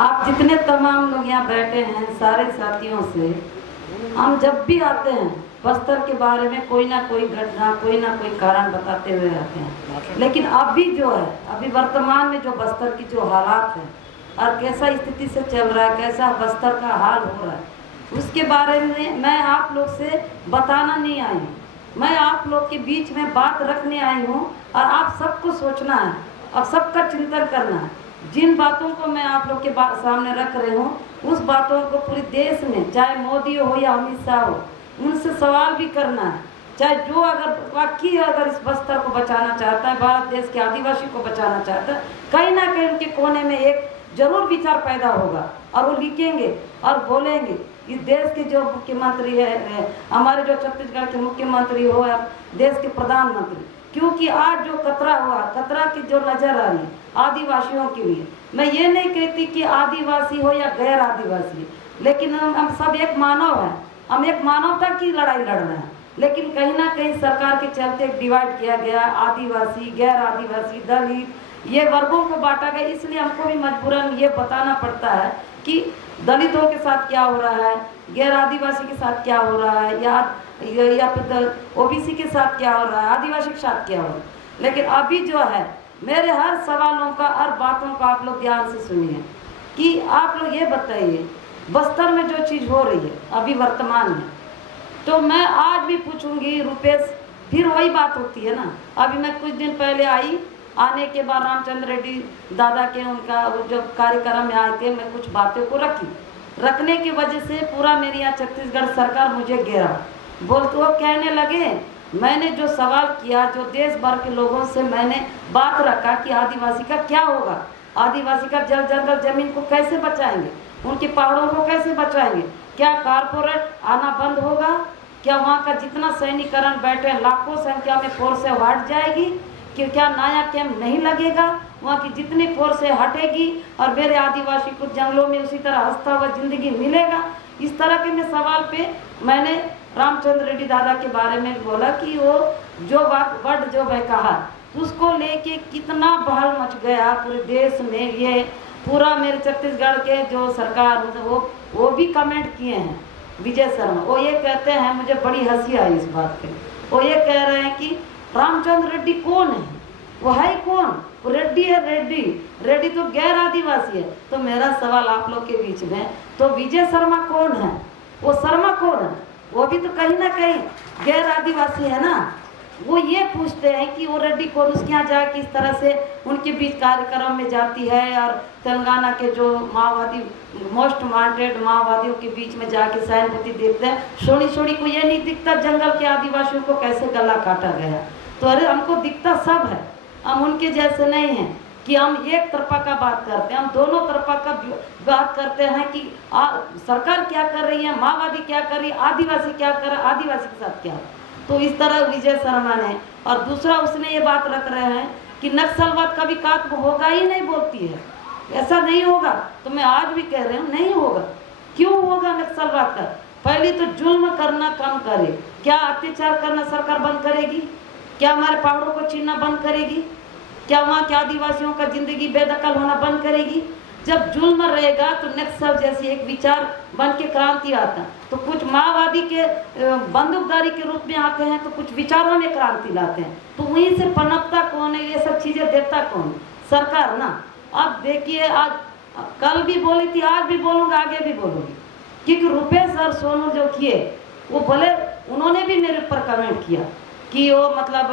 आप जितने तमाम लोग यहाँ बैठे हैं सारे साथियों से हम जब भी आते हैं बस्तर के बारे में कोई ना कोई घटना कोई ना कोई कारण बताते हुए आते हैं, लेकिन अभी जो है अभी वर्तमान में जो बस्तर की जो हालात है और कैसा स्थिति से चल रहा है, कैसा बस्तर का हाल हो रहा है, उसके बारे में मैं आप लोग से बताना नहीं आई हूँ। मैं आप लोग के बीच में बात रखने आई हूँ और आप सबको सोचना है और सबका चिंतन करना है। जिन बातों को मैं आप लोग के सामने रख रही हूँ उस बातों को पूरे देश में, चाहे मोदी हो या अमित शाह हो, उनसे सवाल भी करना है। चाहे जो अगर वाकई अगर इस बस्तर को बचाना चाहता है, भारत देश के आदिवासी को बचाना चाहता है, कहीं ना कहीं उनके कोने में एक जरूर विचार पैदा होगा और वो लिखेंगे और बोलेंगे। इस देश के जो मुख्यमंत्री है, हमारे जो छत्तीसगढ़ के मुख्यमंत्री हो या देश के प्रधानमंत्री, क्योंकि आज जो खतरा हुआ, खतरा की जो नजर आ रही है आदिवासियों के लिए, मैं ये नहीं कहती कि आदिवासी हो या गैर आदिवासी, लेकिन हम सब एक मानव है, हम एक मानवता की लड़ाई लड़ रहे हैं। लेकिन कहीं ना कहीं सरकार के चलते डिवाइड किया गया, आदिवासी, गैर आदिवासी, दलित, ये वर्गों को बांटा गया। इसलिए हमको भी मजबूरन ये बताना पड़ता है कि दलितों के साथ क्या हो रहा है, गैर आदिवासी के साथ क्या हो रहा है, या फिर ओबीसी के साथ क्या हो रहा है, आदिवासी के साथ क्या हो रहा है। लेकिन अभी जो है मेरे हर सवालों का, हर बातों का आप लोग ध्यान से सुनिए कि आप लोग ये बताइए बस्तर में जो चीज़ हो रही है अभी वर्तमान में, तो मैं आज भी पूछूंगी रुपेश, फिर वही बात होती है ना। अभी मैं कुछ दिन पहले आई, आने के बाद रामचंद्र रेड्डी दादा के उनका जब कार्यक्रम में आए थे, मैं कुछ बातों को रखने की वजह से पूरा मेरी यहाँ छत्तीसगढ़ सरकार मुझे घेरा। बोलते वो कहने लगे, मैंने जो सवाल किया, जो देश भर के लोगों से मैंने बात रखा कि आदिवासी का क्या होगा, आदिवासी का जल जंगल जमीन को कैसे बचाएंगे, उनके पहाड़ों को कैसे बचाएंगे, क्या कारपोरेट आना बंद होगा, क्या वहाँ का जितना सैनिकरण बैठे लाखों संख्या में फोर्स हट जाएगी, कि क्या नया कैंप नहीं लगेगा, वहाँ की जितनी फोर्स हटेगी और मेरे आदिवासी को जंगलों में उसी तरह हंसता हुआ जिंदगी मिलेगा। इस तरह के मैं सवाल पे मैंने रामचंद्र रेड्डी दादा के बारे में बोला कि वो जो वर्ड जो मैं कहा उसको लेके कितना बहल मच गया पूरे देश में। ये पूरा मेरे छत्तीसगढ़ के जो सरकार वो भी कमेंट किए हैं। विजय शर्मा वो ये कहते हैं, मुझे बड़ी हंसी आई इस बात पे, वो ये कह रहे हैं कि रामचंद्र रेड्डी कौन है, वो है कौन, वो रेड्डी है, रेड्डी तो गैर आदिवासी है। तो मेरा सवाल आप लोग के बीच में, तो विजय शर्मा कौन है, वो शर्मा कौन है, वो भी तो कहीं ना कहीं गैर आदिवासी है ना। वो ये पूछते हैं कि वो रेड्डी कौन, उसके यहाँ जाके किस तरह से उनके बीच कार्यक्रम में जाती है और तेलंगाना के जो माओवादी मोस्ट वांटेड माओवादियों के बीच में जाके सहानुभूति देखते हैं। सोनी को ये नहीं दिखता जंगल के आदिवासियों को कैसे गला काटा गया। तो अरे हमको दिखता सब है, हम उनके जैसे नहीं हैं कि हम एक तरफा का बात करते हैं, हम दोनों तरफा का बात करते हैं कि सरकार क्या कर रही है, माओवादी क्या कर रही है, आदिवासी क्या कर रहा है, आदिवासी के साथ क्या। तो इस तरह विजय शर्मा ने, और दूसरा उसने ये बात रख रहे हैं कि नक्सलवाद कभी खत्म होगा ही नहीं, बोलती है ऐसा नहीं होगा। तो मैं आज भी कह रही हूँ नहीं होगा। क्यों होगा नक्सलवाद का? पहले तो जुल्म करना कम करे। क्या अत्याचार करना सरकार बंद करेगी? क्या हमारे पहाड़ों को छीनना बंद करेगी? क्या वहाँ के आदिवासियों का जिंदगी बेदखल होना बंद करेगी? जब जुल्म रहेगा तो नक्सल जैसी एक विचार बन के क्रांति आता। तो कुछ माओवादी के बंदूकधारी के रूप में आते हैं, तो कुछ विचारों में क्रांति लाते हैं। तो वहीं से पनपता कौन है, ये सब चीजें देता कौन? सरकार ना। अब देखिए, आज कल भी बोली थी, आज भी बोलूँगा, आगे भी बोलूँगी, क्योंकि रुपेश और सोनू जो किए वो बोले, उन्होंने भी मेरे ऊपर कमेंट किया कि वो मतलब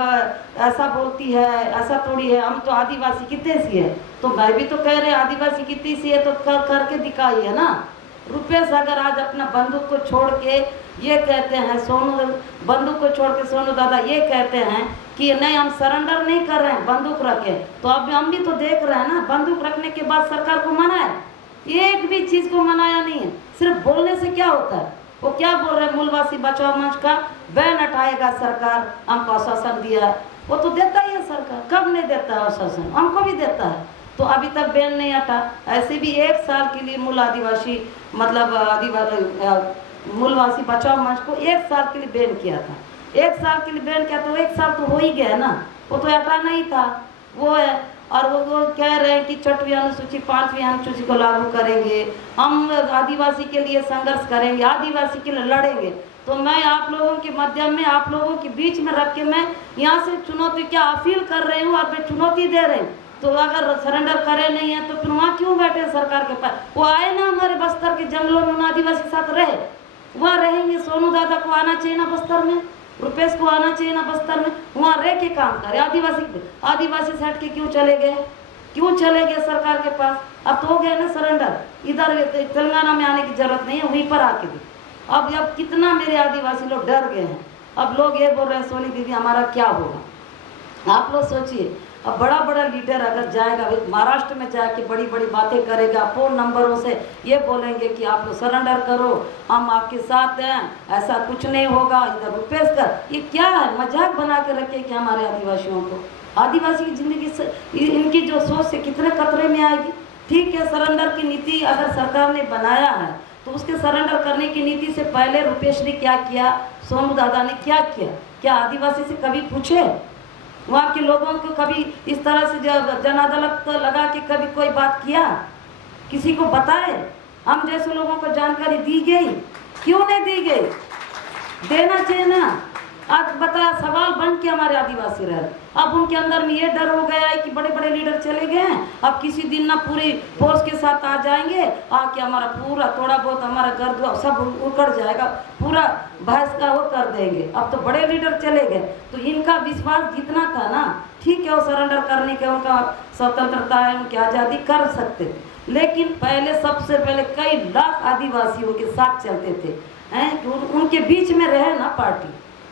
ऐसा बोलती है, ऐसा थोड़ी है, हम तो आदिवासी कितने सी है। तो मैं भी तो कह रहे आदिवासी कितनी सी है, तो करके दिखाई है ना। रुपेश अगर आज अपना बंदूक को छोड़ के ये कहते हैं, सोनू बंदूक को छोड़ के सोनू दादा ये कहते हैं कि नहीं हम सरेंडर नहीं कर रहे हैं, बंदूक रखे, तो अब हम भी तो देख रहे हैं ना, बंदूक रखने के बाद सरकार को मनाया, एक भी चीज को मनाया नहीं है। सिर्फ बोलने से क्या होता है? वो क्या बोल रहे हैं, मूलवासी बचाओ मंच का बैन हटाएगा सरकार, हमको आश्वासन दिया। वो तो देता ही है सरकार, कब नहीं देता है आश्वासन, हमको भी देता है। तो अभी तक बैन नहीं हटा। ऐसे भी 1 साल के लिए मूल आदिवासी मतलब मूलवासी बचाओ मंच को 1 साल के लिए बैन किया था। 1 साल के लिए बैन किया तो 1 साल तो हो ही गया ना, वो तो हटाना ही था। वो है और वो कह रहे हैं कि 6वीं अनुसूची 5वीं अनुसूची को लागू करेंगे, हम आदिवासी के लिए संघर्ष करेंगे, आदिवासी के लिए लड़ेंगे। तो मैं आप लोगों के माध्यम में, आप लोगों के बीच में रख के मैं यहाँ से चुनौती क्या अपील कर रही हूँ और मैं चुनौती दे रही हूँ। तो अगर सरेंडर करे नहीं है तो फिर वहाँ क्यों बैठे सरकार के पास? वो आए ना हमारे बस्तर के जंगलों में, आदिवासी साथ रहे, वहाँ रहेंगे। सोनू दादा को आना चाहिए ना बस्तर में, रुपेश को आना चाहिए ना बस्तर में, वहाँ रह के काम करे। आदिवासी से हट के क्यों चले गए? क्यों चले गए सरकार के पास? अब तो हो गया ना सरेंडर, इधर तेलंगाना में आने की जरूरत नहीं है, वहीं पर आके भी। अब कितना मेरे आदिवासी लोग डर गए हैं। अब लोग ये बोल रहे हैं सोनी दीदी हमारा क्या होगा? आप लोग सोचिए, अब बड़ा बड़ा लीडर अगर जाएगा, महाराष्ट्र में जाके बड़ी बड़ी बातें करेगा, फोन नंबरों से ये बोलेंगे कि आप लोग सरेंडर करो, हम आपके साथ हैं, ऐसा कुछ नहीं होगा, इधर रुपेश कर, ये क्या है? मजाक बना के रखे क्या हमारे आदिवासियों को? आदिवासी की जिंदगी से इनकी जो सोच से कितने खतरे में आएगी। ठीक है, सरेंडर की नीति अगर सरकार ने बनाया है तो उसके सरेंडर करने की नीति से पहले रुपेश ने क्या किया, सोनू दादा ने क्या किया? क्या आदिवासी से कभी पूछे? वहाँ के लोगों को कभी इस तरह से जन अदालत तो लगा के कभी कोई बात किया? किसी को बताए? हम जैसे लोगों को जानकारी दी गई? क्यों नहीं दी गई? देना चाहिए ना। आज बता, सवाल बन के हमारे आदिवासी रह, अब उनके अंदर में ये डर हो गया है कि बड़े बड़े लीडर चले गए हैं, अब किसी दिन ना पूरी फोर्स के साथ आ जाएंगे, आके हमारा पूरा थोड़ा बहुत हमारा घर द्वार सब उकड़ जाएगा, पूरा भैंस का वो कर देंगे। अब तो बड़े लीडर चले गए, तो इनका विश्वास जितना था ना, ठीक है वो सरेंडर करने के उनका स्वतंत्रता है, उनकी आज़ादी कर सकते, लेकिन पहले सबसे पहले कई लाख आदिवासियों के साथ चलते थे हैं, उनके बीच में रहे ना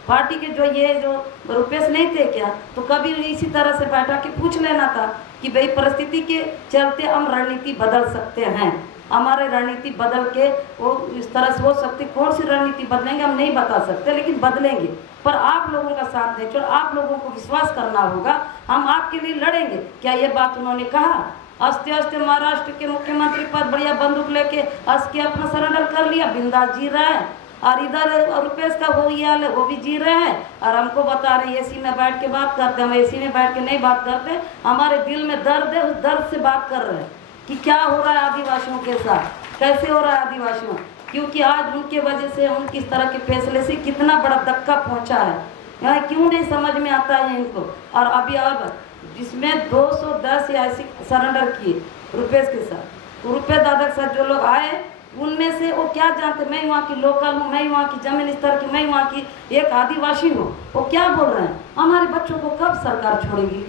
पार्टी के जो रुपेश नहीं थे क्या, तो कभी इसी तरह से बैठा के पूछ लेना था कि भाई परिस्थिति के चलते हम रणनीति बदल सकते हैं, हमारे रणनीति बदल के वो इस तरह से हो सकती। कौन सी रणनीति बदलेंगे हम नहीं बता सकते, लेकिन बदलेंगे। पर आप लोगों का साथ दें, आप लोगों को विश्वास करना होगा, हम आपके लिए लड़ेंगे। क्या ये बात उन्होंने कहा? आस्ते आस्ते महाराष्ट्र के मुख्यमंत्री पर बढ़िया बंदूक लेके हंस के अपना सरेंडर कर लिया, बिंदास जी रहा है, और इधर रुपेश का वो हाल है, वो भी जी रहे हैं, और हमको बता रहे एसी में बैठ के बात करते हैं। हम एसी में बैठ के नहीं बात करते, हमारे दिल में दर्द है, उस दर्द से बात कर रहे हैं कि क्या हो रहा है आदिवासियों के साथ, कैसे हो रहा है आदिवासियों, क्योंकि आज उनके वजह से, उनकी इस तरह के फैसले से कितना बड़ा धक्का पहुंचा है, यहाँ क्यों नहीं समझ में आता है इनको। और अभी अब जिसमें 210 ऐसी सरेंडर किए रुपेश के साथ, तो रुपेश दादा के साथ जो लोग आए उनमें से वो क्या जानते, मैं वहाँ की लोकल हूँ, मैं वहाँ की जमीन स्तर की, मैं वहाँ की एक आदिवासी हूँ, वो क्या बोल रहे हैं? हमारे बच्चों को कब सरकार छोड़ेगी,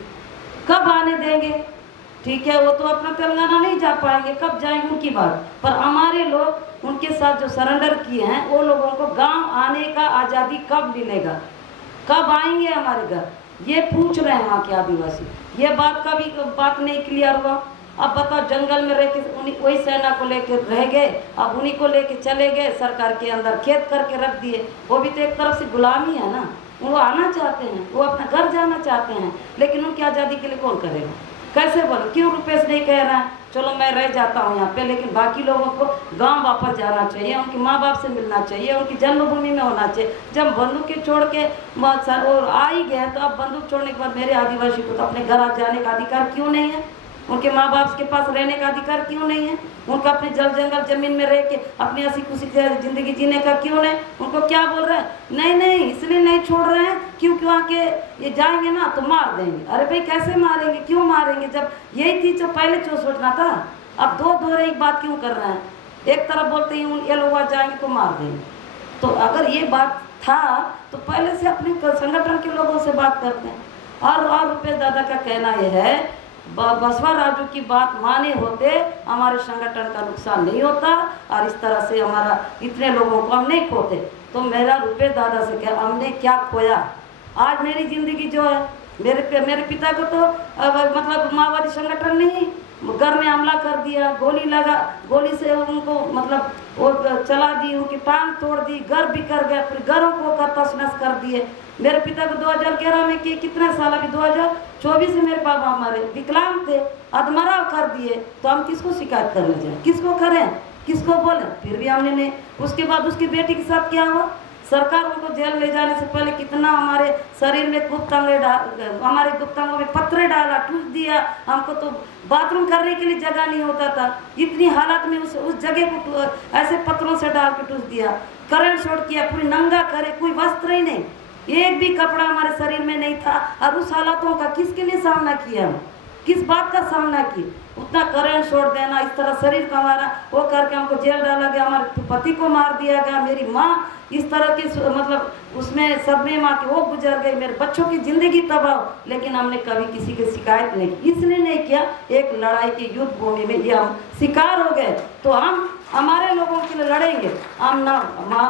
कब आने देंगे? ठीक है, वो तो अपना तेलंगाना नहीं जा पाएंगे, कब जाएंगे उनकी बात, पर हमारे लोग उनके साथ जो सरेंडर किए हैं, वो लोगों को गाँव आने का आज़ादी कब मिलेगा, कब आएंगे हमारे घर, ये पूछ रहे हैं वहाँ के आदिवासी। ये बात का भी बात नहीं क्लियर हुआ। अब बताओ, जंगल में रह के वही सेना को लेके रह गए, अब उन्हीं को लेके चले गए सरकार के अंदर, खेत करके रख दिए। वो भी तो एक तरफ से गुलामी है ना, वो आना चाहते हैं, वो अपना घर जाना चाहते हैं, लेकिन उनकी आज़ादी के लिए कौन करेगा? कैसे बोलो? क्यों रुपेश नहीं कह रहा है चलो मैं रह जाता हूँ यहाँ पे, लेकिन बाकी लोगों को गांव वापस जाना चाहिए, उनके माँ बाप से मिलना चाहिए, उनकी जन्मभूमि में होना चाहिए। जब बंदूक छोड़ के और आ ही गए, तो अब बंदूक छोड़ने के बाद मेरे आदिवासी को तो अपने घर जाने का अधिकार क्यों नहीं है? उनके माँ बाप के पास रहने का अधिकार क्यों नहीं है? उनका अपने जल जंगल जमीन में रह के अपनी हंसी खुशी जिंदगी जीने का क्यों नहीं? उनको क्या बोल रहे हैं? नहीं इसलिए नहीं छोड़ रहे हैं क्योंकि वहाँ के ये जाएंगे ना तो मार देंगे। अरे भाई कैसे मारेंगे, क्यों मारेंगे? जब यही चीज जो पहले क्यों सोचना था? अब दो एक बात क्यों कर रहे हैं? एक तरफ बोलते हैं ये लोग वहाँ जाएंगे तो मार देंगे। तो अगर ये बात था तो पहले से अपने संगठन के लोगों से बात करते हैं। और रुपेश दादा का कहना यह है, बसवा राजू की बात माने होते हमारे संगठन का नुकसान नहीं होता, और इस तरह से हमारा इतने लोगों को हम नहीं खोते। तो मेरा रुपेश दादा से क्या, हमने क्या खोया? आज मेरी जिंदगी जो है, मेरे पिता को तो मतलब माओवादी संगठन नहीं, घर में हमला कर दिया, गोली से उनको मतलब वो चला दी, उनकी टांग तोड़ दी, घर बिखर गया, फिर घरों को तहस-नहस कर दिए। मेरे पिता को 2011 में किए, कितने साल, अभी 2024 में मेरे पापा हमारे विकलांग थे, अधमरा कर दिए। तो हम किसको शिकायत करने जाए, किसको करें, किसको बोले? फिर भी हमने नहीं। उसके बाद उसकी बेटी के साथ क्या हुआ? सरकार उनको जेल ले जाने से पहले कितना हमारे शरीर में हमारे गुप्तांगों में पत्थर डाला, ठूस दिया। हमको तो बाथरूम करने के लिए जगह नहीं होता था, इतनी हालत में उस जगह को ऐसे पत्थरों से डाल के ठूस दिया, करंट शॉट किया, पूरी नंगा करे, कोई वस्त्र ही नहीं, एक भी कपड़ा हमारे शरीर में नहीं था। और उस हालातों का किसके लिए सामना किया, हम किस बात का सामना किया? उतना करंट छोड़ देना, इस तरह शरीर का हमारा वो करके हमको जेल डाला गया, हमारे पति को मार दिया गया, मेरी माँ इस तरह की मतलब उसमें सदमे माँ की वो गुजर गई, मेरे बच्चों की ज़िंदगी तबाह। लेकिन हमने कभी किसी की शिकायत नहीं की, इसलिए नहीं किया, एक लड़ाई की युद्ध भूमि में ये हम शिकार हो गए। तो हम हमारे लोगों के लिए लड़ेंगे, हम ना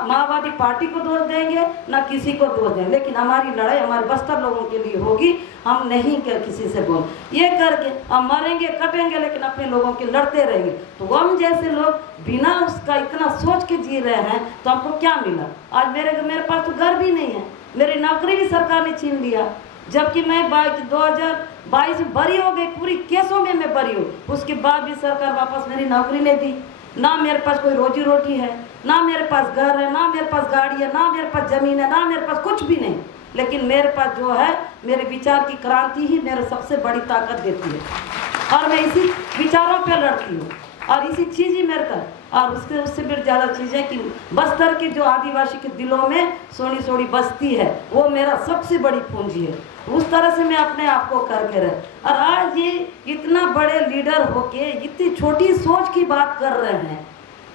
माओवादी पार्टी को दोष देंगे ना किसी को दोष देंगे, लेकिन हमारी लड़ाई हमारे बस्तर लोगों के लिए होगी। हम नहीं कर किसी से बोल ये करके हम मरेंगे कटेंगे, लेकिन अपने लोगों के लड़ते रहेंगे। तो हम जैसे लोग बिना उसका इतना सोच के जी रहे हैं तो हमको क्या मिला? आज मेरे पास तो घर भी नहीं है, मेरी नौकरी भी सरकार ने छीन लिया, जबकि मैं 2022 में बरी हो गई, पूरी केसों में मैं बरी हूँ, उसके बाद भी सरकार वापस मेरी नौकरी नहीं दी। ना मेरे पास कोई रोजी रोटी है, ना मेरे पास घर है, ना मेरे पास गाड़ी है, ना मेरे पास जमीन है, ना मेरे पास कुछ भी नहीं। लेकिन मेरे पास जो है, मेरे विचार की क्रांति ही मेरे सबसे बड़ी ताकत देती है, और मैं इसी विचारों पे लड़ती हूँ, और इसी चीज़ ही मेरे का, और उससे भी ज़्यादा चीज़ें कि बस्तर के जो आदिवासी के दिलों में सोनी सोनी बस्ती है, वो मेरा सबसे बड़ी पूंजी है। उस तरह से मैं अपने आप को करके रहे, और आज ये इतना बड़े लीडर होके इतनी छोटी सोच की बात कर रहे हैं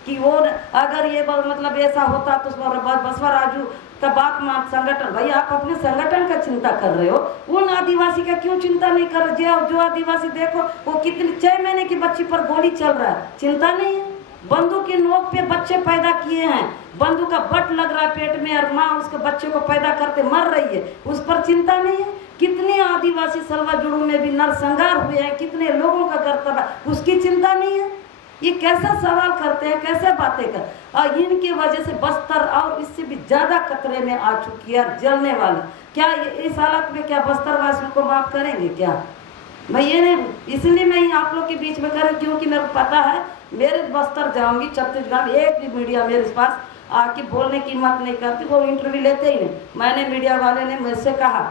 कि वो अगर ये मतलब ऐसा होता तो बसवा राजू का बात मान संगठन, भाई आप अपने संगठन का चिंता कर रहे हो, उन आदिवासी का क्यों चिंता नहीं कर रहे? जो आदिवासी देखो वो कितनी 6 महीने की बच्ची पर गोली चल रहा है, चिंता नहीं है। बंदूक की नोक पे बच्चे पैदा किए हैं, बंदूक का बट लग रहा है पेट में, और माँ उसके बच्चे को पैदा करते मर रही है, उस पर चिंता नहीं है। कितने आदिवासी सलवा जुड़ू में भी नरसंहार हुए हैं, कितने लोगों का कर्तव्य, उसकी चिंता नहीं है। ये कैसा सवाल करते हैं, कैसे बातें कर, और इनकी वजह से बस्तर और इससे भी ज़्यादा खतरे में आ चुकी है, जलने वाला। क्या इस हालत में क्या बस्तर वासियों को माफ करेंगे क्या? मैं ये नहीं, इसलिए मैं आप लोग के बीच में करूँ क्योंकि मेरे को पता है, मेरे बस्तर जाऊंगी छत्तीसगढ़, एक भी मीडिया मेरे पास आके बोलने की हिम्मत नहीं करती, वो इंटरव्यू लेते ही नहीं। मैंने मीडिया वाले ने मुझसे कहा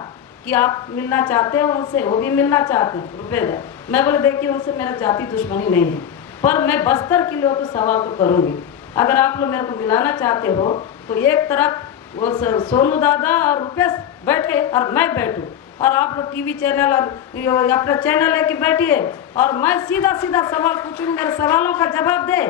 कि आप मिलना चाहते हो उनसे, वो भी मिलना चाहते हैं, रुपये दे। मैं बोले देखिए उनसे मेरा जाति दुश्मनी नहीं है, पर मैं बस्तर के लिए तो सवाल तो करूँगी। अगर आप लोग मेरे को मिलाना चाहते हो तो एक तरफ वो सोनू दादा और रुपेश बैठे और मैं बैठूँ, और आप लोग टीवी चैनल और अपना चैनल लेके बैठिए, और मैं सीधा सीधा सवाल पूछूंगी, मेरे सवालों का जवाब दे,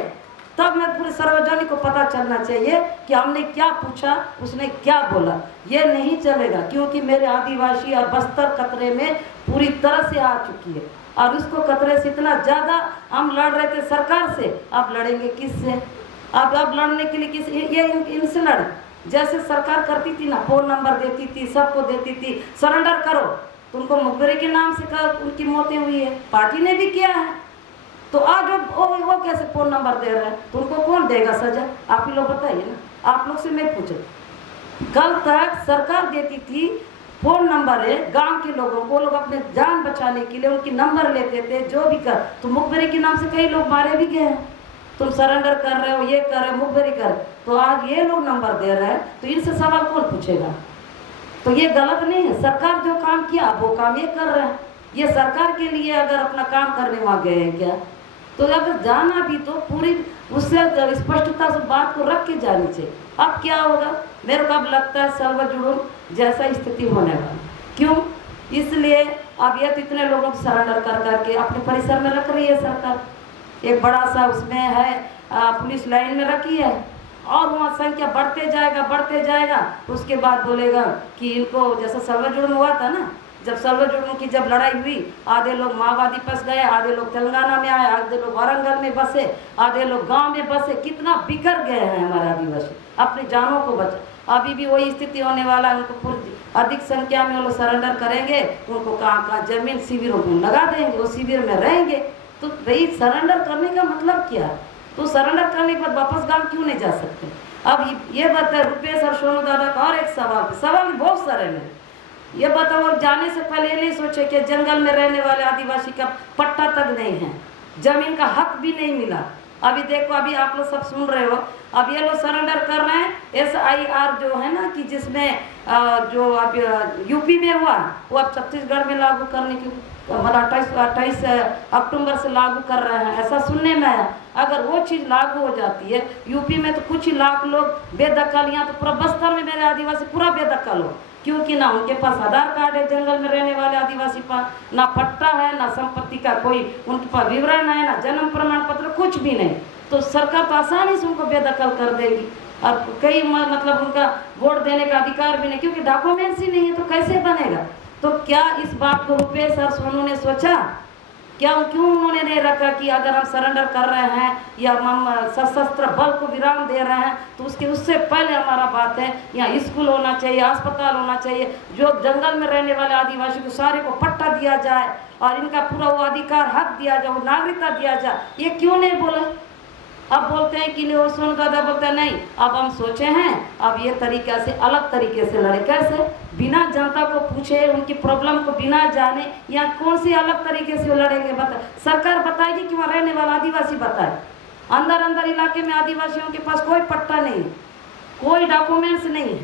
तब मैं पूरे सार्वजनिक को पता चलना चाहिए कि हमने क्या पूछा, उसने क्या बोला। ये नहीं चलेगा, क्योंकि मेरे आदिवासी और बस्तर खतरे में पूरी तरह से आ चुकी है, और उसको खतरे से इतना ज़्यादा हम लड़ रहे थे सरकार से, अब लड़ेंगे किससे? अब लड़ने के लिए किस ये इनसे लड़, जैसे सरकार करती थी ना, फ़ोन नंबर देती थी, सबको देती थी, सरेंडर करो, तुमको मुखबिरी के नाम से उनकी मौतें हुई है, पार्टी ने भी किया है। तो आज वो कैसे फ़ोन नंबर दे रहे हैं, तुमको कौन देगा सजा? आप ही लोग बताइए ना, आप लोग से मैं पूछूं। कल तक सरकार देती थी फ़ोन नंबर है गांव के लोगों को, लोग अपने जान बचाने के लिए उनकी नंबर लेते थे, जो भी कर। तो मुखबिरी के नाम से कई लोग मारे भी गए हैं, तुम सरेंडर कर रहे हो, ये कर रहे हो, मुखबिरी कर, तो आज ये लोग नंबर दे रहे हैं, तो इनसे सवाल कौन पूछेगा? तो ये गलत नहीं है, सरकार जो काम किया वो काम ये कर रहे हैं। ये सरकार के लिए अगर अपना काम करने वहाँ गए हैं क्या? तो अगर जाना भी तो पूरी उससे स्पष्टता से बात को रख के जानी चाहिए। अब क्या होगा, मेरे को अब लगता है सलवा जुड़ूम जैसा स्थिति होने वाला। क्यों? इसलिए अब ये तो इतने लोगों को सरेंडर कर करके अपने परिसर में रख रही है सरकार, एक बड़ा सा उसमें है पुलिस लाइन में रखी है, और वहाँ संख्या बढ़ते जाएगा। उसके बाद बोलेगा कि इनको, जैसा सलवा जुड़ूम हुआ था ना, जब सलवा जुड़ूम की जब लड़ाई हुई, आधे लोग माओवादी फंस गए, आधे लोग तेलंगाना में आए, आधे लोग वारंगल में बसे, आधे लोग गांव में बसे, कितना बिखर गए हैं हमारे आदिवासी, अपनी जानों को बचा। अभी भी वही स्थिति होने वाला है, उनको अधिक संख्या में वो लोग सरेंडर करेंगे, उनको कहाँ जमीन शिविरों में लगा देंगे, वो शिविर में रहेंगे। तो भाई सरेंडर करने का मतलब क्या? तो सरेंडर करने के बाद वापस गाँव क्यों नहीं जा सकते? अब ये बताए रुपेश और सोनू दादा का और एक सवाल बहुत सारे हैं। ये बताओ, जाने से पहले ये नहीं सोचे कि जंगल में रहने वाले आदिवासी का पट्टा तक नहीं है, जमीन का हक भी नहीं मिला, अभी देखो, अभी आप लोग सब सुन रहे हो, अब ये लोग सरेंडर कर रहे हैं। SIR जो है ना कि जिसमें जो अब यूपी में हुआ वो अब छत्तीसगढ़ में लागू करने की, मतलब 28 अक्टूबर से लागू कर रहे हैं, ऐसा सुनने में आया। अगर वो चीज़ लागू हो जाती है यूपी में तो कुछ ही लाख लोग बेदखल, यहाँ तो पूरा बस्तर में मेरे आदिवासी पूरा बेदखल हो, क्योंकि ना उनके पास आधार कार्ड है, जंगल में रहने वाले आदिवासी पास ना पट्टा है, ना संपत्ति का कोई उनके पास विवरण है, ना जन्म प्रमाण पत्र, कुछ भी नहीं। तो सरकार तो आसानी से उनको बेदखल कर देगी। और कई मतलब उनका वोट देने का अधिकार भी नहीं, क्योंकि डॉक्यूमेंट्स ही नहीं है, तो कैसे बनेगा। तो क्या इस बात को रुपेश और सोनू ने सोचा? क्यों उन्होंने नहीं रखा कि अगर हम सरेंडर कर रहे हैं या हम सशस्त्र बल को विराम दे रहे हैं तो उससे पहले हमारा बात है यहाँ स्कूल होना चाहिए, अस्पताल होना चाहिए, जो जंगल में रहने वाले आदिवासी को सारे को पट्टा दिया जाए और इनका पूरा वो अधिकार हक दिया जाए, वो नागरिकता दिया जाए। ये क्यों नहीं बोले? अब बोलते हैं कि नहीं, सोनू दादा बोलते हैं नहीं, अब हम सोचे हैं अब ये तरीका से अलग तरीके से लड़े। कैसे? बिना जनता को पूछे, उनकी प्रॉब्लम को बिना जाने, या कौन सी अलग तरीके से लड़ेंगे? बता, सरकार बताएगी कि वहाँ रहने वाला आदिवासी बताए। अंदर इलाके में आदिवासियों के पास कोई पट्टा नहीं है, कोई डॉक्यूमेंट्स नहीं है,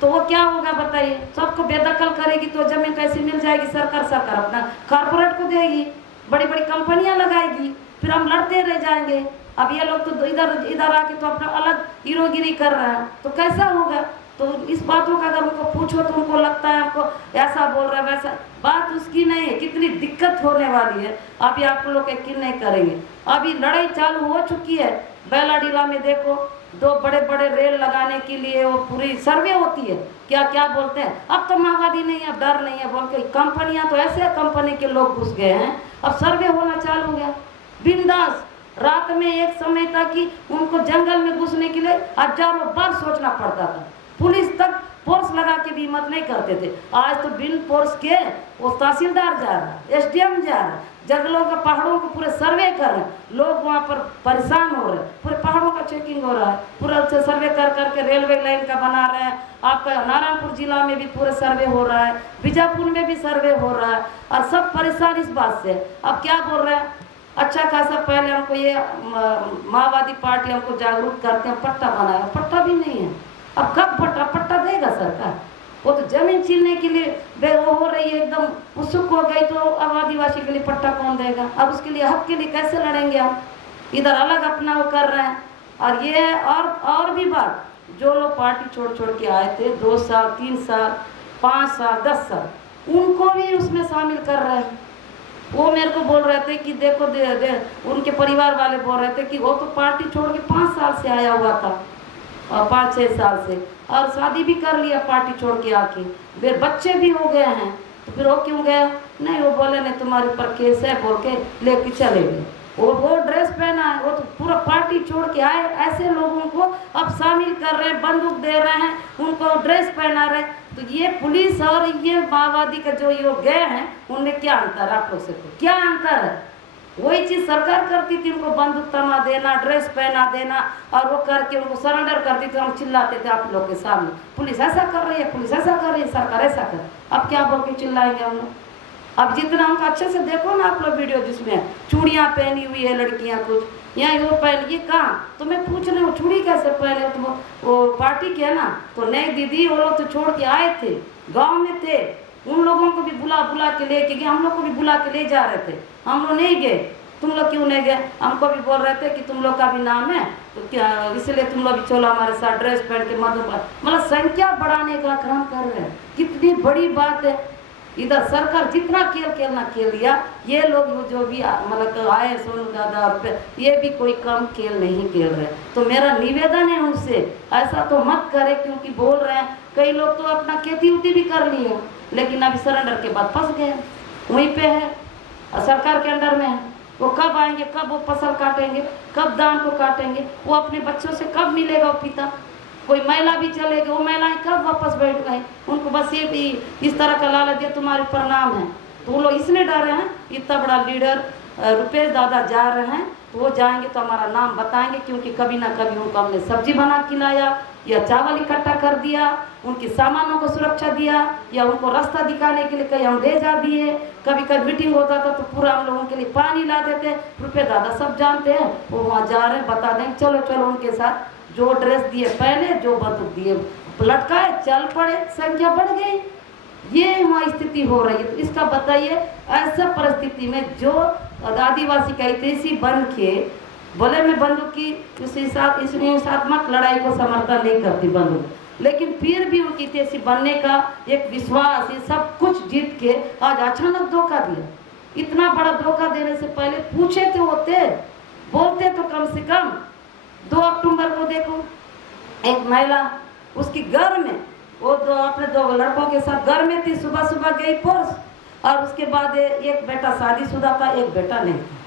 तो वो क्या होगा बताइए? सबको बेदखल करेगी तो जमीन कैसी मिल जाएगी? सरकार अपना कारपोरेट को देगी, बड़ी बड़ी कंपनियां लगाएगी, फिर हम लड़ते रह जाएंगे। अब ये लोग तो इधर आके तो अपना अलग हीरोगिरी कर रहे हैं, तो कैसा होगा? तो इस बातों का अगर उनको पूछो तो उनको लगता है हमको ऐसा बोल रहा है वैसा, बात उसकी नहीं है। कितनी दिक्कत होने वाली है अभी आप लोग यकीन नहीं करेंगे। अभी लड़ाई चालू हो चुकी है। बेलाडीला में देखो, 2 बड़े रेल लगाने के लिए वो पूरी सर्वे होती है, क्या बोलते हैं, अब तो माओवादी नहीं है, डर नहीं है बोल के कंपनियां, तो ऐसे कंपनी के लोग घुस गए हैं, अब सर्वे होना चालू हो गया बिंदास। रात में एक समय था कि उनको जंगल में घुसने के लिए हजारों बार सोचना पड़ता था, पुलिस तक फोर्स लगा के भी हिम्मत नहीं करते थे। आज तो बिन फोर्स के वो तहसीलदार जा रहा है, SDM जा रहा है, जंगलों का पहाड़ों को पूरे सर्वे कर रहे हैं, लोग वहाँ पर परेशान हो रहे हैं, पूरे पहाड़ों का चेकिंग हो रहा है, पूरा सर्वे कर करके रेलवे लाइन का बना रहे हैं। आपका नारायणपुर जिला में भी पूरे सर्वे हो रहा है, बीजापुर में भी सर्वे हो रहा है, और सब परेशान इस बात से। अब क्या बोल रहे हैं, अच्छा खासा पहले हमको ये माओवादी पार्टी हमको जागरूक करते हैं, पट्टा बनाया, पट्टा भी नहीं है। अब कब पट्टा देगा सरकार? वो तो जमीन छीनने के लिए वो हो रही है, एकदम उत्सुक हो गई, तो अब आदिवासी के लिए पट्टा कौन देगा? अब उसके लिए हक के लिए कैसे लड़ेंगे हम? इधर अलग अपना वो कर रहे हैं। और ये और भी बात, जो लोग पार्टी छोड़ के आए थे 2 साल 3 साल 5 साल 10 साल, उनको भी उसमें शामिल कर रहे हैं। वो मेरे को बोल रहे थे कि देखो उनके परिवार वाले बोल रहे थे कि वो तो पार्टी छोड़ के 5 साल से आया हुआ था, 5-6 साल से, और शादी भी कर लिया पार्टी छोड़ के आके, फिर बच्चे भी हो गए हैं, तो फिर वो क्यों गया? नहीं, वो बोले नहीं तुम्हारे ऊपर केस है बोल के लेके चले गए। वो ड्रेस पहना है, वो तो पूरा पार्टी छोड़ के आए, ऐसे लोगों को अब शामिल कर रहे हैं, बंदूक दे रहे हैं, उनको ड्रेस पहना रहे। तो ये पुलिस और ये माओवादी का जो ये गए हैं, उनमें क्या अंतर है? आप लोग से क्या अंतर है? वही चीज सरकार करती थी, उनको बंदूक तमा देना, ड्रेस पहना देना, और वो करके उनको सरेंडर करती थी। हम चिल्लाते थे आप लोग के सामने, पुलिस ऐसा कर रही है, पुलिस ऐसा कर रही है, सरकार ऐसा कर। अब क्या बोल के चिल्लाएंगे हम लोग? अब जितना हमको अच्छे से देखो ना आप लोग वीडियो, जिसमें चूड़ियाँ पहनी हुई है लड़कियाँ, कुछ यहाँ वो पहन, ये कहाँ? तो मैं पूछ रही हूँ चूड़ी कैसे पहने? तो वो पार्टी के है ना, तो नहीं दीदी, वो लोग तो छोड़ के आए थे, गाँव में थे, उन लोगों को भी बुला के लेके गए, हम लोग को भी बुला के ले जा रहे थे, हम लोग नहीं गए। तुम लोग क्यों नहीं गए? हमको भी बोल रहे थे कि तुम लोग का भी नाम है, तो क्या इसलिए तुम लोग भी चलो हमारे साथ, ड्रेस पहन के मधुबन, मतलब संख्या बढ़ाने का काम कर रहे हैं। कितनी बड़ी बात है। इधर सरकार जितना खेल दिया, ये लोग जो भी मतलब आए सोनू दादा, ये भी कोई कम खेल नहीं खेल रहे। तो मेरा निवेदन है उनसे, ऐसा तो मत करे, क्योंकि बोल रहे हैं कई लोग तो अपना खेती उती भी कर लिए, लेकिन अभी सरेंडर के बाद फंस गए, वहीं पे है, सरकार के अंडर में है। वो कब आएंगे, कब वो फसल काटेंगे, कब धान को काटेंगे, वो अपने बच्चों से कब मिलेगा वो पिता? कोई महिला भी चले गए, वो महिलाएं कब वापस बैठ गए? उनको बस ये भी इस तरह का लालच दिया, तुम्हारे परिणाम है। तो वो लोग इसलिए डरे हैं, इतना बड़ा लीडर रुपेश दादा जा रहे हैं, तो वो जाएंगे तो हमारा नाम बताएंगे, क्योंकि कभी ना कभी उनको हमने सब्जी बना खिलाया या चावल इकट्ठा कर दिया उनके सामानों को सुरक्षा दिया या उनको रास्ता दिखाने के लिए कहीं हम ले जा दिए। कभी कभी मीटिंग होता था तो पूरा हम लोगों के लिए पानी ला देते। रुपये दादा सब जानते हैं, वो वहाँ जा रहे हैं, बता दें चलो चलो उनके साथ। जो ड्रेस दिए पहने, जो बंदूक दिए लटकाए, चल पड़े, संख्या बढ़ गई। ये वहाँ स्थिति हो रही है। तो इसका बताइए, ऐसा परिस्थिति में जो आदिवासी का इतिहासी बन के बोले मैं बंदूक की हिंसात्मक लड़ाई को समर्थन नहीं करती बंदूक, लेकिन फिर भी उनकी इतिहासी बनने का एक विश्वास, ये सब कुछ जीत के आज अचानक धोखा दिया। इतना बड़ा धोखा देने से पहले पूछे तो होते, बोलते तो कम से कम। 2 अक्टूबर को देखो, एक महिला उसकी घर में, वो अपने 2 लड़कों के साथ घर में थी, सुबह सुबह गई फोर्स, और उसके बाद एक बेटा शादीशुदा था, एक बेटा नहीं था।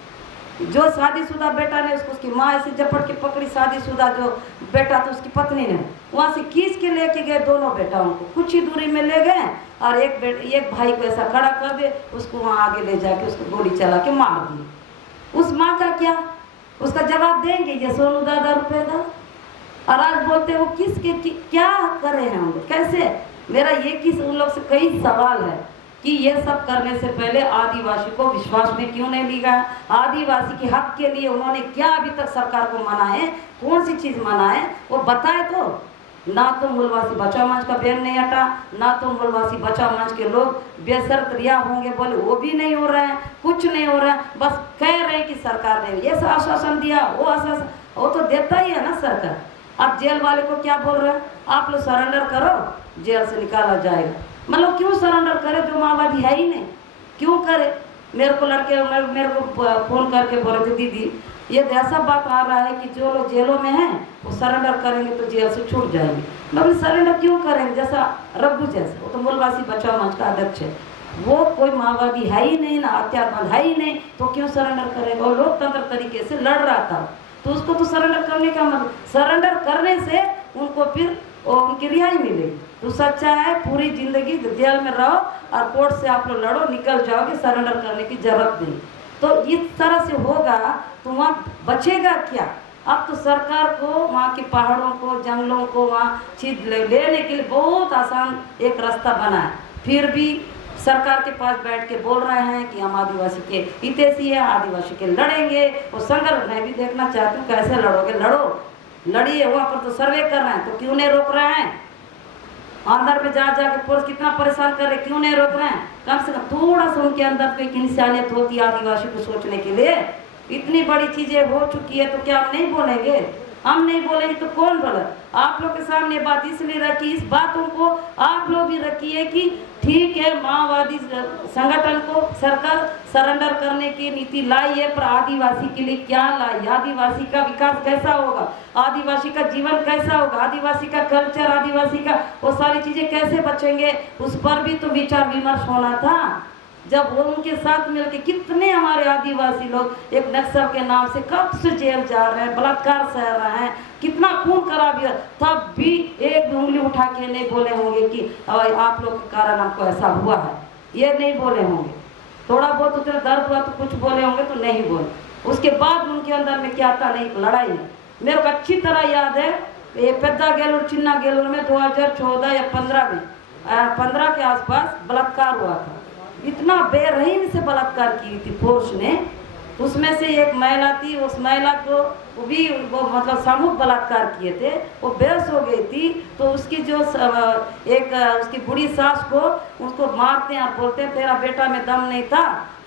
जो शादीशुदा बेटा ने उसकी माँ ऐसे झपट के पकड़ी, शादीशुदा जो बेटा था उसकी पत्नी ने वहाँ से खींच के लेके गए दोनों बेटाओं को, कुछ ही दूरी में ले गए, और एक भाई को ऐसा खड़ा कर दे, उसको वहाँ आगे ले जाके उसको गोली चला के मार दी। उस माँ का क्या, उसका जवाब देंगे ये सोनू दादा रुपये दा। और आज बोलते वो किसके क्या करे हैं हम लोग, कैसे। मेरा ये किस उन लोग से कई सवाल है कि ये सब करने से पहले आदिवासी को विश्वास में क्यों नहीं लिया। आदिवासी के हक के लिए उन्होंने क्या अभी तक सरकार को मना है, कौन सी चीज़ मना है वो बताए तो। ना तो मूलवासी बचाओ मंच का बैन नहीं हटा, ना तो मूलवासी बचाओ मंच के लोग बेशर्त रिहा होंगे बोले वो भी नहीं हो रहा है, कुछ नहीं हो रहा है। बस कह रहे हैं कि सरकार ने ये आश्वासन दिया, वो आश्वासन, वो तो देता ही है ना सरकार। अब जेल वाले को क्या बोल रहे हैं, आप लोग सरेंडर करो, जेल से निकाला जाएगा। मतलब क्यों सरेंडर करे, जो माओवादी है ही नहीं, क्यों करे। मेरे को मेरे को फोन करके बोल रहे थे दीदी ये ऐसा बात आ रहा है कि जो लोग जेलों में हैं वो सरेंडर करेंगे तो जेल से छूट जाएंगे। मतलब सरेंडर क्यों करेंगे, जैसा रघु जैसा, वो तो मूलवासी बचाओ मंच का अध्यक्ष है, वो कोई माओवादी है ही नहीं ना, हत्यारबंद है ही नहीं, तो क्यों सरेंडर करेगा। वो लोकतंत्र तरीके से लड़ रहा था, तो उसको तो सरेंडर करने का मतलब, सरेंडर करने से उनको फिर उनकी रिहाई मिलेगी। तो सच्चा है पूरी जिंदगी जेल में रहो और कोर्ट से आप लोग लड़ो, निकल जाओगे, सरेंडर करने की जरूरत नहीं। तो इस तरह से होगा तो वहाँ बचेगा क्या। अब तो सरकार को वहाँ के पहाड़ों को, जंगलों को वहाँ चीज लेने के लिए बहुत आसान एक रास्ता बना है। फिर भी सरकार के पास बैठ के बोल रहे हैं कि हम आदिवासी के हितैषी है, आदिवासी के लड़ेंगे। वो संघर्ष मैं भी देखना चाहती हूँ, कैसे लड़ोगे, लड़ो, लड़िए। वहाँ पर तो सर्वे कर रहे हैं, तो क्यों नहीं रोक रहे हैं। अंदर में जाके पुलिस कितना परेशान कर रहे, क्यों नहीं रोक रहे हैं। कम से कम थोड़ा सा उनके अंदर तो एक इंसानियत होती है आदिवासी को सोचने के लिए। इतनी बड़ी चीजें हो चुकी है तो क्या हम नहीं बोलेंगे। हम नहीं बोलेंगे तो कौन बोले। आप लोग के सामने बात इसलिए रखी, इस बातों को आप लोग भी रखिए कि ठीक है माओवादी संगठन को सरकार सरेंडर करने की नीति लाई है, पर आदिवासी के लिए क्या लाई, आदिवासी का विकास कैसा होगा, आदिवासी का जीवन कैसा होगा, आदिवासी का कल्चर, आदिवासी का वो सारी चीजें कैसे बचेंगे, उस पर भी तो विचार विमर्श होना था। जब वो उनके साथ मिलके कितने हमारे आदिवासी लोग एक नक्सल के नाम से कब से जेल जा रहे हैं, बलात्कार सह रहे हैं, कितना खून करा दिया, तब भी एक उंगली उठा के नहीं बोले होंगे कि आप लोग के कारण हमको ऐसा हुआ है, ये नहीं बोले होंगे। थोड़ा बहुत उतना दर्द हुआ तो कुछ बोले होंगे, तो नहीं बोले। उसके बाद उनके अंदर में क्या था, नहीं लड़ाई है। मेरे को अच्छी तरह याद है, ये पेद्दा गेलूर चिन्ना गेलूर में 2014 या 15 के आसपास बलात्कार हुआ था। इतना बेरहीम से बलात्कार की थी फोर्स ने। उसमें से एक महिला थी, उस महिला को वो मतलब सामूहिक बलात्कार किए थे, वो बेहोश हो गई थी। तो उसकी जो उसकी बूढ़ी सास को उसको मारते हैं और बोलते हैं तेरा बेटा में दम नहीं था,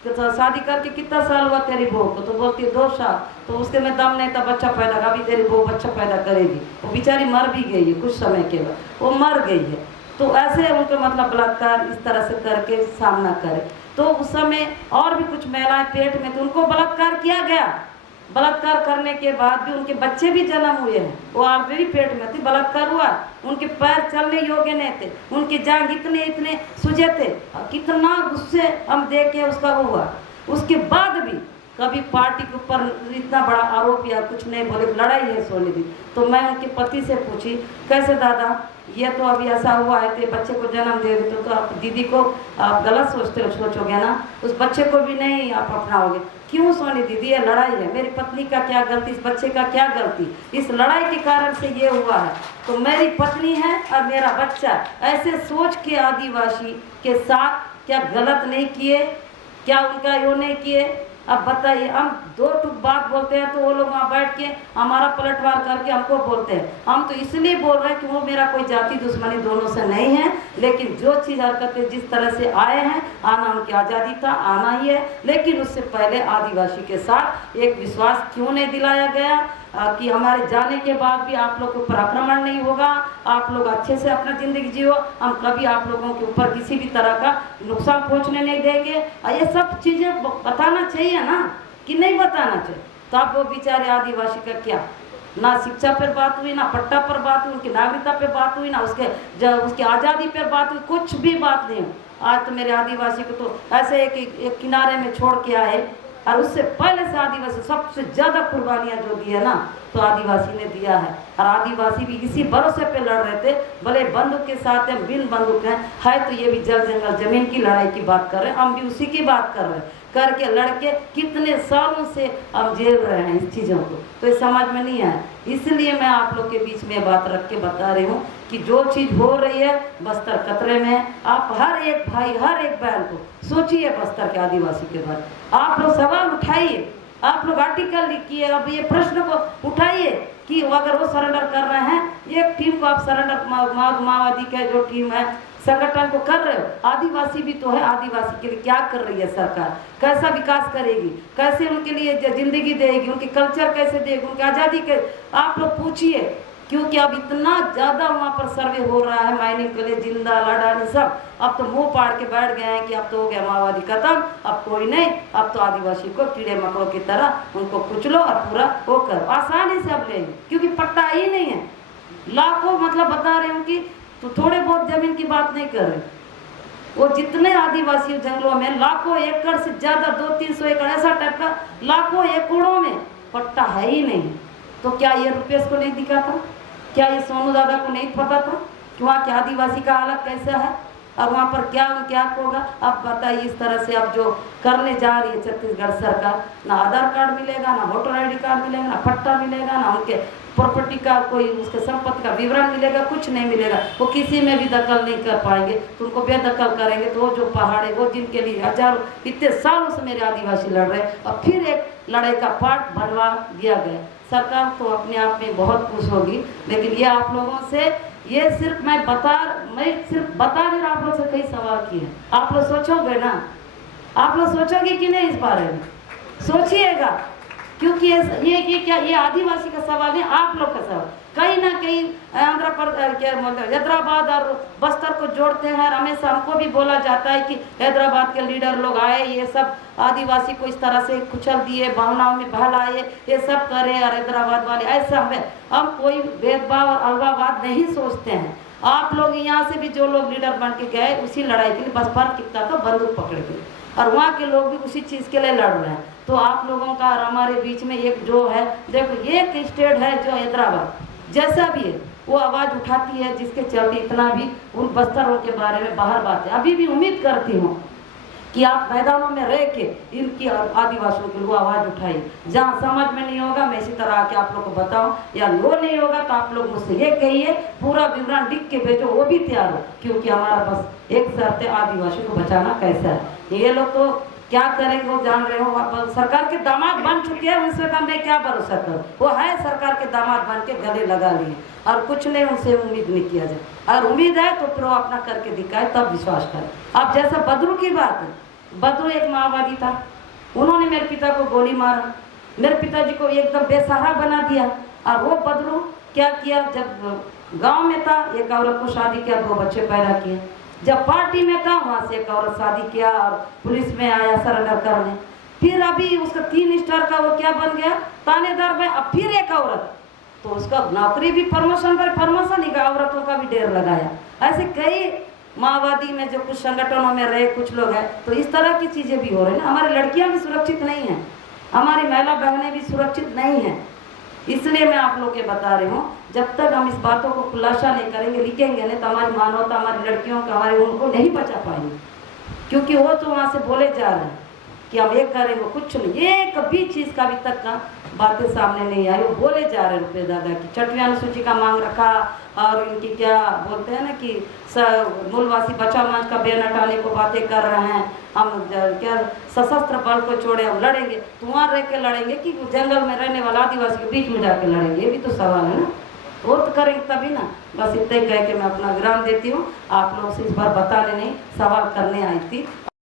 तो शादी करके कितना साल हुआ तेरी बहू को, तो बोलती है 2 साल, तो उसके में दम नहीं था, बच्चा पैदा, अभी तेरी बहू बच्चा पैदा करेगी। वो बेचारी मर भी गई है, कुछ समय के बाद वो मर गई है। तो ऐसे उनको मतलब बलात्कार इस तरह से करके सामना करे। तो उस समय और भी कुछ महिलाएं पेट में, तो उनको बलात्कार किया गया। बलात्कार करने के बाद भी उनके बच्चे भी जन्म हुए हैं, वो ऑलरेडी पेट में थी, बलात्कार हुआ, उनके पैर चलने योग्य नहीं थे, उनके जांघ इतने सूजे थे, कितना गुस्से हम देखे उसका हुआ। उसके बाद भी कभी पार्टी के ऊपर इतना बड़ा आरोप या कुछ नहीं बोले, लड़ाई है सोनी दी। तो मैं उनके पति से पूछी, कैसे दादा ये तो अभी ऐसा हुआ है, तो बच्चे को जन्म दे दे तो आप दीदी को आप गलत सोचोगे ना, उस बच्चे को भी नहीं आप अपनाओगे। क्यों सोनी दीदी, ये लड़ाई है, मेरी पत्नी का क्या गलती, इस बच्चे का क्या गलती, इस लड़ाई के कारण से ये हुआ है। तो मेरी पत्नी है और मेरा बच्चा, ऐसे सोच के आदिवासी के साथ क्या गलत नहीं किए, क्या उनका यो नहीं किए। अब बताइए, हम दो टूक बात बोलते हैं तो वो लोग वहाँ बैठ के हमारा पलटवार करके हमको बोलते हैं। हम तो इसलिए बोल रहे हैं कि वो मेरा कोई जाति दुश्मनी दोनों से नहीं है, लेकिन जो चीज़ हरकतें जिस तरह से आए हैं, आना उनकी आज़ादी था, आना ही है। लेकिन उससे पहले आदिवासी के साथ एक विश्वास क्यों नहीं दिलाया गया कि हमारे जाने के बाद भी आप लोग के ऊपर आक्रमण नहीं होगा, आप लोग अच्छे से अपना ज़िंदगी जियो, हम कभी आप लोगों के ऊपर किसी भी तरह का नुकसान पहुंचने नहीं देंगे। ये सब चीज़ें बताना चाहिए ना, कि नहीं बताना चाहिए। तो आप वो बेचारे आदिवासी का क्या, ना शिक्षा पर बात हुई, ना पट्टा पर बात हुई, उनकी नागरिकता पर बात हुई, ना उसके आज़ादी पर बात हुई, कुछ भी बात नहीं हुई। आज तो मेरे आदिवासी को तो ऐसे एक किनारे में छोड़ के आए, और उससे पहले से आदिवासी सबसे ज़्यादा कुर्बानियाँ जो दी है ना, तो आदिवासी ने दिया है। और आदिवासी भी इसी भरोसे पे लड़ रहे थे, भले बंदूक के साथ हैं, बिन बंदूक है तो ये भी जल जंगल जमीन की लड़ाई की बात कर रहे हैं, हम भी उसी की बात कर रहे हैं। करके लड़के कितने सालों से हम झेल रहे हैं इस चीज़ों को, तो ये समझ में नहीं आया। इसलिए मैं आप लोग के बीच में बात रख के बता रही हूँ कि जो चीज़ हो रही है बस्तर खतरे में है। आप हर एक भाई, हर एक बहन को सोचिए बस्तर के आदिवासी के बारे में, आप लोग सवाल उठाइए, आप लोग आर्टिकल लिखिए, अब ये प्रश्न को उठाइए कि अगर वो सरेंडर कर रहे हैं, एक टीम को आप सरेंडर, माओवादी का जो टीम है संगठन को कर रहे हो, आदिवासी भी तो है, आदिवासी के लिए क्या कर रही है सरकार, कैसा विकास करेगी, कैसे उनके लिए जिंदगी देगी, उनकी कल्चर कैसे देगी, उनकी आज़ादी के आप लोग पूछिए। क्योंकि अब इतना ज़्यादा वहाँ पर सर्वे हो रहा है माइनिंग के लिए, जिंदा लाडानी सब, अब तो मुंह पाड़ के बैठ गए हैं कि अब तो हो गया माओवादी खत्म, अब कोई नहीं, अब तो आदिवासी को कीड़े मकड़ों की तरह उनको कुचलो और पूरा वो करो, आसानी से अब लेंगे, क्योंकि पट्टा ही नहीं है। लाखों, मतलब बता रहे हूँ कि तो थोड़े बहुत जमीन की बात नहीं कर रहे, वो जितने आदिवासी जंगलों में लाखों एकड़ से ज़्यादा, 200-300 एकड़ ऐसा टाइप का, लाखों एकड़ों में पट्टा है ही नहीं। तो क्या ये रुपेश को नहीं दिखा था, क्या ये सोनू दादा को नहीं पता था कि वहाँ के आदिवासी का हालत कैसा है, अब वहाँ पर क्या क्या होगा। अब बताइए, इस तरह से अब जो करने जा रही है छत्तीसगढ़ सरकार, ना आधार कार्ड मिलेगा, ना वोटर ID कार्ड मिलेगा, ना पट्टा मिलेगा, ना उनके प्रॉपर्टी का कोई उसके संपत्ति का विवरण मिलेगा, कुछ नहीं मिलेगा। वो किसी में भी दखल नहीं कर पाएंगे, तो उनको बेदखल करेंगे। तो वो जो पहाड़ है, वो जिनके लिए हजारों इतने सालों से मेरे आदिवासी लड़ रहे हैं, और फिर एक लड़ाई का पार्ट बनवा दिया गया। सरकार तो अपने आप में बहुत खुश होगी, लेकिन ये आप लोगों से, ये सिर्फ मैं सिर्फ बता नहीं रहा, आप लोग से कई सवाल किए, आप लोग सोचोगे ना, आप लोग सोचोगे कि नहीं, इस बारे में सोचिएगा। क्योंकि ये क्या, ये आदिवासी का सवाल है, आप लोग का सवाल। कहीं ना कहीं आंध्र प्रदेश, क्या बोलते हैं, हैदराबाद और बस्तर को जोड़ते हैं। हमेशा हमको भी बोला जाता है कि हैदराबाद के लीडर लोग आए, ये सब आदिवासी को इस तरह से कुचल दिए, भावनाओं में बहलाए, ये सब करे, और हैदराबाद वाले ऐसा हमें, हम कोई भेदभाव और अलगाववाद नहीं सोचते हैं। आप लोग यहाँ से भी जो लोग लीडर बन के गए उसी लड़ाई के लिए, बस फर्क कितना था, बंदूक पकड़ के, और वहाँ के लोग भी उसी चीज़ के लिए लड़ रहे हैं। तो आप लोगों का और हमारे बीच में एक जो है, देखो एक स्टेट है जो हैदराबाद जैसा भी है, वो आवाज़ उठाती है, जिसके चलते इतना भी उन बस्तरों के बारे में बाहर बात है। अभी भी उम्मीद करती हूँ कि आप मैदानों में रह के इनकी आदिवासियों के लिए आवाज़ उठाइए। जहाँ समझ में नहीं होगा मैं इसी तरह आके आप लोग को बताऊँ, या लो नहीं होगा तो आप लोग मुझसे ये कहिए, पूरा विवरण लिख के भेजो, वो भी तैयार हो। क्योंकि हमारा बस एक शर्त है, आदिवासी को बचाना कैसा है। ये लोग तो क्या करेंगे वो जान रहे हो, सरकार के दामाद बन चुके हैं, उनसे का मैं क्या भरोसा करूँ। वो है सरकार के दामाद बन के गले लगा लिए, और कुछ नहीं उनसे उम्मीद नहीं किया जाए। अगर उम्मीद है तो फिर वो अपना करके दिखाए, तब विश्वास करें। अब जैसा बद्रू की बात है, बद्रू एक माओवादी था, उन्होंने मेरे पिता को गोली मारा, मेरे पिताजी को एकदम बेसहारा बना दिया। और वो बद्रू क्या किया, जब गांव में था एक औरत को शादी किया, 2 बच्चे पैदा किए। जब पार्टी में था वहाँ से एक औरत शादी किया और पुलिस में आया सरेंडर करने। फिर अभी उसका 3 स्टार का वो क्या बन गया, थानेदार में। अब फिर एक औरत, तो उसका नौकरी भी प्रमोशन पर प्रमोशन ही, औरतों का भी ढेर लगाया। ऐसे कई माओवादी में जो कुछ संगठनों में रहे कुछ लोग हैं, तो इस तरह की चीज़ें भी हो रही हैं। हमारी लड़कियां भी सुरक्षित नहीं हैं, हमारी महिला बहनें भी सुरक्षित नहीं हैं। इसलिए मैं आप लोग के बता रही हूँ, जब तक हम इस बातों को खुलासा नहीं करेंगे, लिखेंगे नहीं, तो हमारी मानवता, हमारी लड़कियों का, हमारे उनको नहीं बचा पाएंगे। क्योंकि वो तो वहाँ से बोले जा रहे हैं कि हम ये करेंगे, कुछ नहीं, ये कभी चीज़ का अभी तक का बातें सामने नहीं आई। वो बोले जा रहे हैं रुपये दादा की 6वीं अनुसूची का मांग रखा, और इनकी क्या बोलते हैं ना कि मूलवासी बचाव मंच का बैन हटाने को बातें कर रहे हैं। हम क्या सशस्त्र बल को छोड़े, हम लड़ेंगे तो वहाँ रह के लड़ेंगे कि जंगल में रहने वाला आदिवासी के बीच में जाके लड़ेंगे? ये भी तो सवाल है ना। वो तो करेंगे तभी ना। बस इतना ही कह के मैं अपना विराम देती हूँ। आप लोग से इस बार बताने नहीं, सवाल करने आई थी।